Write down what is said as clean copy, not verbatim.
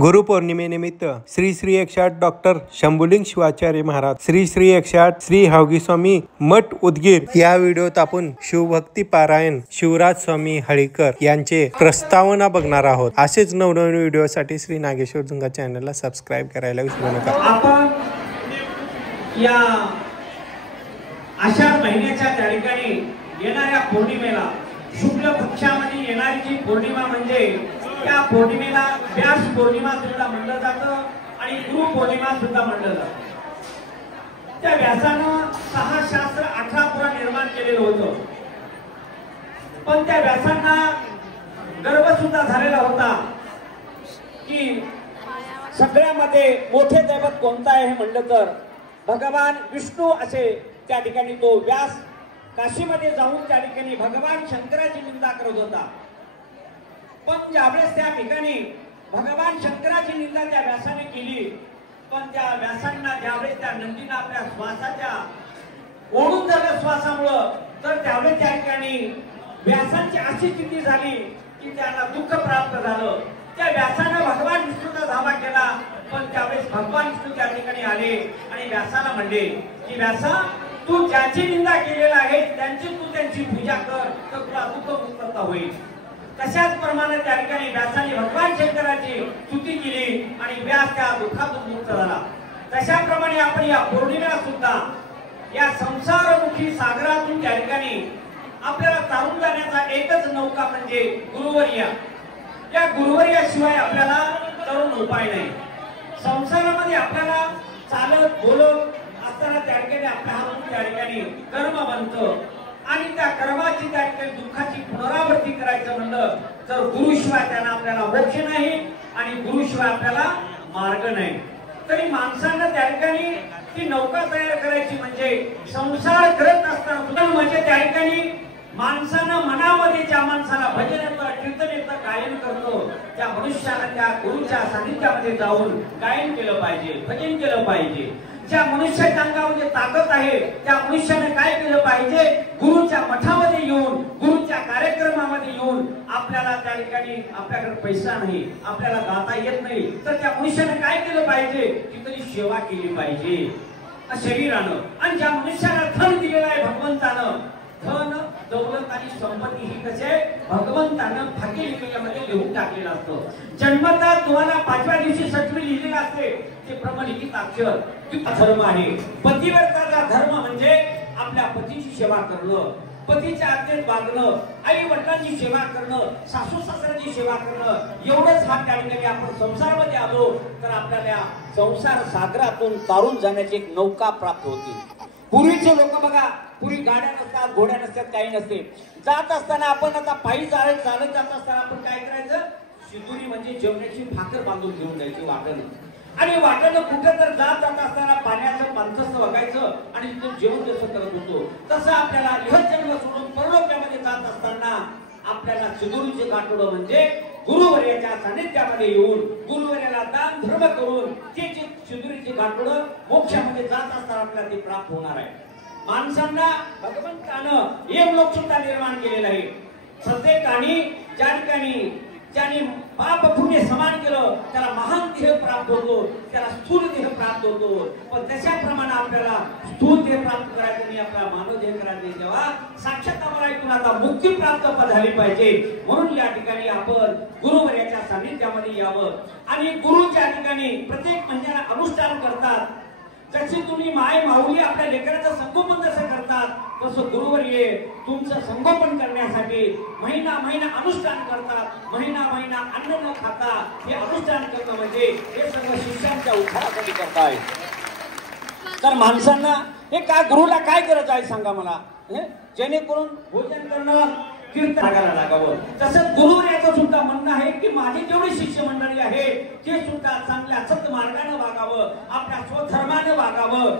गुरुपौर्णिमेनिमित्त Shri Shri 108 doctor Shambhuling Shivacharya Maharaj Shri Shri 108 Shri हावगी स्वामी मठ उदगीर या व्हिडिओत आपण शिवभक्ती पारायण शिवराज स्वामी हळीकर यांचे प्रस्तावना बघणार आहोत। असेच नवनवीन व्हिडिओसाठी श्री नागेश्वर जुंगा चॅनलला सबस्क्राइब करायला विसरू नका। आपण या आषाढ महिन्याच्या त्या ठिकाणी येणाऱ्या पौर्णिमेला शुक्ल पक्षामध्ये येणारी जी पौर्णिमा म्हणजे त्या पौर्णिमेला व्यास पौर्णिमा सुद्धा म्हणलं जातं आणि गुरु पौर्णिमा सुद्धा म्हणलं जातं। त्या व्यासानं 6 शास्त्र 18 पुराण निर्माण केलेलं होतं, पण त्या व्यासांना गर्व सुद्धा झालेला होता की सगळ्यामध्ये मोठे दैवत कोणतं आहे हे म्हणलं तर भगवान विष्णू असे त्या ठिकाणी तो व्यास काशीमध्ये जाऊन त्या ठिकाणी भगवान शंकराची निंदा करत होता। पण ज्यावेळेस त्या ठिकाणी भगवान शंकराची निंदा त्या व्यासाने केली, पण त्या व्यासांना ज्यावेळेस त्या नंदीनं आपल्या श्वासाच्या ओढून धरलं श्वासामुळं, तर त्यावेळेस त्या ठिकाणी व्यासांची अशी स्थिती झाली की त्यांना दुःख प्राप्त झालं। त्या व्यासानं भगवान विष्णूचा धावा केला, पण त्यावेळेस भगवान विष्णू त्या ठिकाणी आले आणि व्यासाला म्हणले की व्यासा, तू ज्याची निंदा केलेला आहे त्यांची पूजा कर, तर तुला दुःख मुक्तता होईल। तशाच प्रमाणे त्या ठिकाणी व्यासाने भगवान शंकराची स्तुती केली आणि व्यास त्या दुःखातून मुक्त झाला। तशा प्रमाणे आपण या पौर्णिमेला सुद्धा या संसारमुखी सागरातून त्या ठिकाणी आपल्याला तारून जाण्याचा एकच नौका म्हणजे गुरुवर्य। या गुरुवर्याशिवाय आपल्याला तरुण उपाय नाही। संसारामध्ये आपल्याला चालत बोलत असताना त्या ठिकाणी आपल्या हातून त्या ठिकाणी कर्म बनतं आणि त्या कर्माची त्या ठिकाणी दुःखाची पुनरावृत्ती करायचं म्हणलं तर गुरुशिवाय त्यांना आपल्याला मोक्ष नाही आणि गुरुशिवाय आपल्याला मार्ग नाही। तरी माणसांना त्या ठिकाणी ती नौका तयार करायची म्हणजे संसार करत असताना सुद्धा म्हणजे त्या ठिकाणी माणसानं मनामध्ये ज्या माणसाला भजन येतं, कीर्तन येतं, गायन करतो, त्या मनुष्याला त्या गुरुच्या सानिध्यामध्ये जाऊन गायन केलं पाहिजे, भजन केलं पाहिजे। ज्या मनुष्याच्या अंगामध्ये ताकद आहे त्या मनुष्याने काय केलं पाहिजे, गुरुच्या मठामध्ये येऊन गुरुच्या कार्यक्रमामध्ये येऊन आपल्याला त्या ठिकाणी आपल्याकडे पैसा नाही, आपल्याला गाता येत नाही, तर त्या मनुष्याने काय केलं पाहिजे, तिथली सेवा केली पाहिजे शरीरानं। आणि ज्या मनुष्याला धन दिलेलं आहे भगवंतानं, धन दौलत आणि संपत्ती ही कसे भगवंतानं भाग्य लिहिलेल्यामध्ये लिहून टाकलेलं असतं। जन्मता तुम्हाला 5व्या दिवशी सटवी लिहिलेलं असते ते प्रमाणित अक्षर धर्म आहे। पतिव्रताचा धर्म म्हणजे आपल्या पतीची सेवा करणं, पतीच्या आज्ञेत वागणं, आई वडिलांची सेवा करणं, सासू सासऱ्याची सेवा करणं, एवढंच हा त्या ठिकाणी आपण संसारामध्ये आलो तर आपल्याला संसार सागरातून तारून जाण्याची एक नौका प्राप्त होती। पूर्वीचे लोक बघा, पूर्वी गाड्या नसतात, घोड्या नसतात, काही नसते। जात असताना आपण आता पायी चालत जात असताना आपण काय करायचं, शिदुरी म्हणजे जेवणाची भाकर बांधून घेऊन जायची वाटेनं। आणि वाटेनं कुठं तर जात असताना पाण्याचं पांचस्त बघायचं आणि तिथं जेवण जसं करत होतो तसं आपल्याला लिहजन्म सोडून परलोकामध्ये जात असताना आपल्याला शिदुरीचे गाठोडं म्हणजे गुरुवर्याच्या सानिध्यामध्ये येऊन गुरुवर्याला दान धर्म करून ते शिदुरीचे गाठोडं मोक्षामध्ये जात असताना आपल्याला ते प्राप्त होणार आहे। माणसांना भगवंतानं एक लोक सुद्धा निर्माण केलेला आहे। प्रत्येकाने ज्या ठिकाणी ज्याने पाप पुण्य समान केलं त्याला महान देह प्राप्त होतो, त्याला स्थूल देह प्राप्त होतो। पण त्याच्याप्रमाणे आपल्याला स्थूल देह प्राप्त करायचं नाही, आपल्याला मानव देह करायचं तेव्हा साक्षात आम्हाला इथून आता मुक्ती प्राप्त झाली पाहिजे। म्हणून या ठिकाणी आपण गुरुवर्याच्या सानिध्यामध्ये यावं आणि गुरु ज्या ठिकाणी प्रत्येक महिन्याला अनुष्ठान करतात, जशी तुम्ही माय माऊली आपल्या लेकराचं संगोपन जसं करतात तसं गुरुवर्य तुमचं संगोपन करण्यासाठी महिना अनुष्ठान करतात। महिना अन्न न खाता हे अनुष्ठान करणं म्हणजे हे सर्व शिष्यांच्या उद्धारासाठी करताय। तर माणसांना हे काय गुरुला काय गरज आहे सांगा मला, जेणेकरून भोजन करणं कीर्तन लागावं। तसंच गुरुवर्याचं सुद्धा म्हणणं आहे की माझी जेवढी शिष्य मंडळी आहे ते सुद्धा चांगल्या सत्य मार्गाने वागावं, आपल्या स्वधर्माने वागावं।